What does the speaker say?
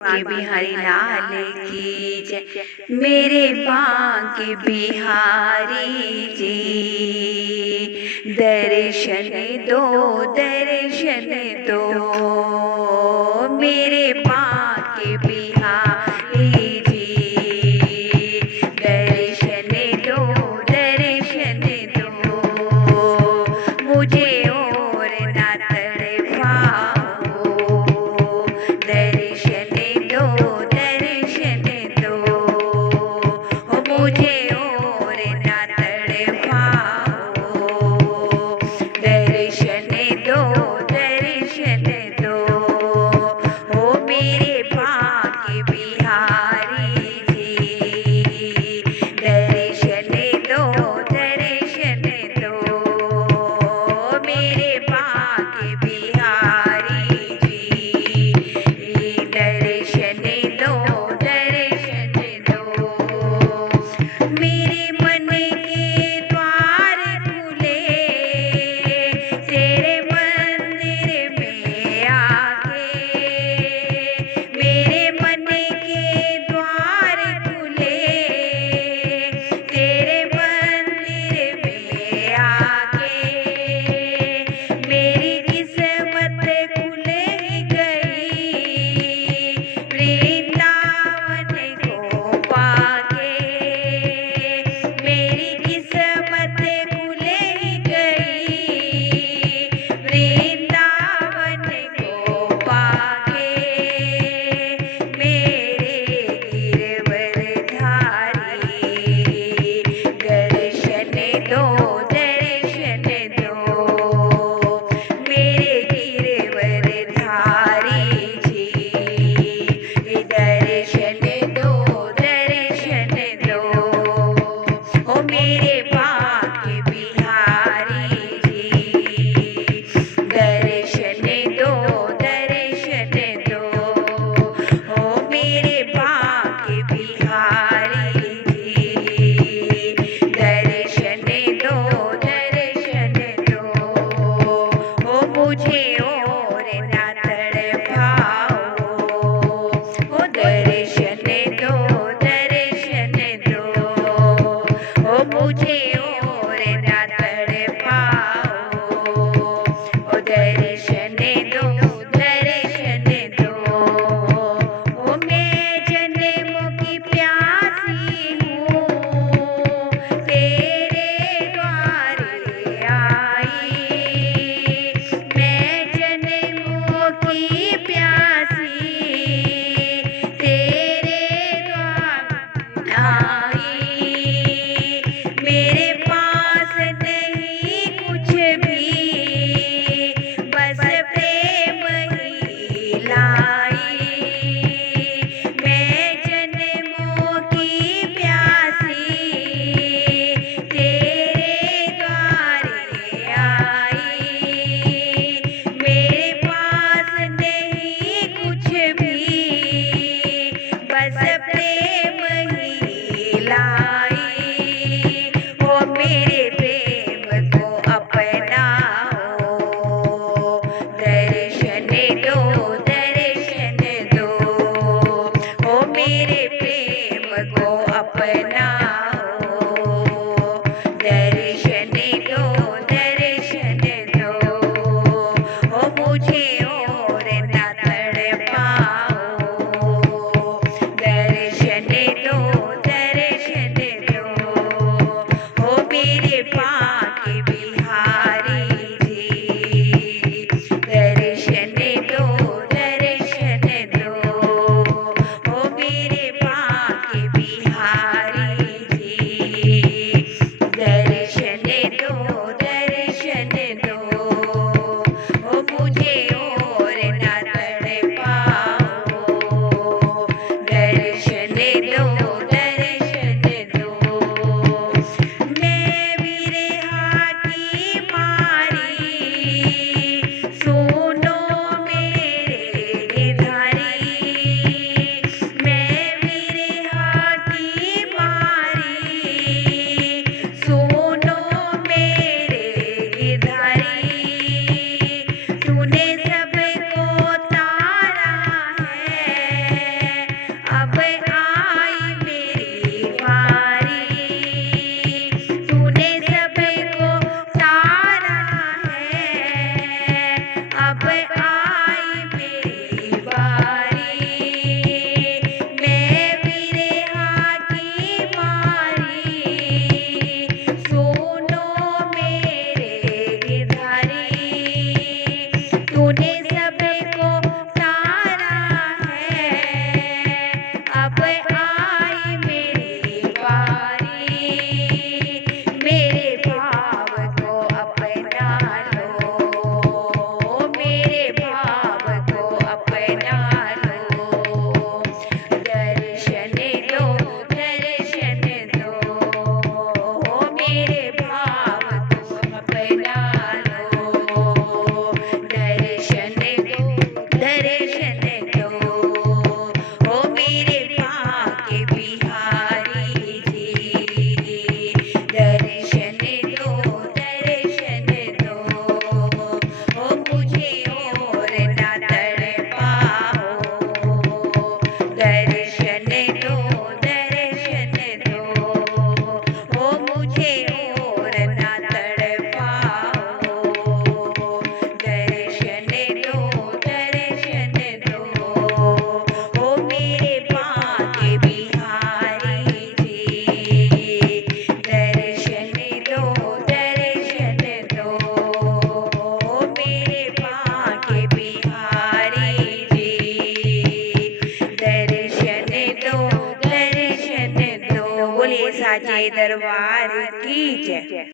बांके बिहारी लाल की जय, मेरे बांके बिहारी जी। दर्शन दो, दर्शन दो, मेरे बांके बिहारी जी। दर्शन दो, दर्शन दो, मुझे और ना तड़पाओ। दर्शन दो, दर्शन दो, हो मुझे और ना तड़पाओ। दर्शन दो, दर्शन दो, हो मेरे बांके बिहारी जी। दर्शन दो, दर्शन दो, मेरे बांके बिहारी जी। दर्शन दो, दर्शन दो, मेरे मन के द्वार खुले, तेरे मंदिर में आके। मेरे मन के द्वार खुले, तेरे मंदिर में आके। मेरी किस्मत खुल गई, वृंदावन को पाके। मेरी किस्मत खुल गई, वृंदावन को पाके। मेरे गिरवरधारी, दर्शन दो, दर्शन दो, मेरे गिरवरधारी जी। दर्शन दो, दर्शन दो, हो मेरे बांके बिहारी जी। दर्शन दो, दर्शन दो, हो मेरे बांके बिहारी जी। दर्शन दो, दर्शन दो, हो मुझे और ना तड़पाओ। हो दर्शन दो, दर्शन दो, हो मुझे और ना तड़पाओ। हो दर्शन दो, दर्शन दो, हो मैं जन्मों की प्यासी हूँ, तेरे द्वारे आई। मैं जन्मों की प्यासी, तेरे द्वारे आई। मेरे पास नहीं कुछ भी, बस प्रेम ही लाई। मैं जन्मों की प्यासी, तेरे द्वारे आई। मेरे पास नहीं कुछ भी, बस प्रेम ही लाई। हो मेरे प्रेम को अपनाओ। दर्शन दो, दर्शन दो, हो मेरे प्रेम को अपनाओ। दर्शन दो, दर्शन दो, हो मुझे और ना तड़पाओ। दर्शन दो, दर्शन दो, हो मेरे बांके बिहारी जी। दर्शन दो, दर्शन दो, हो मेरे बांके बिहारी साचे दरबार की जय।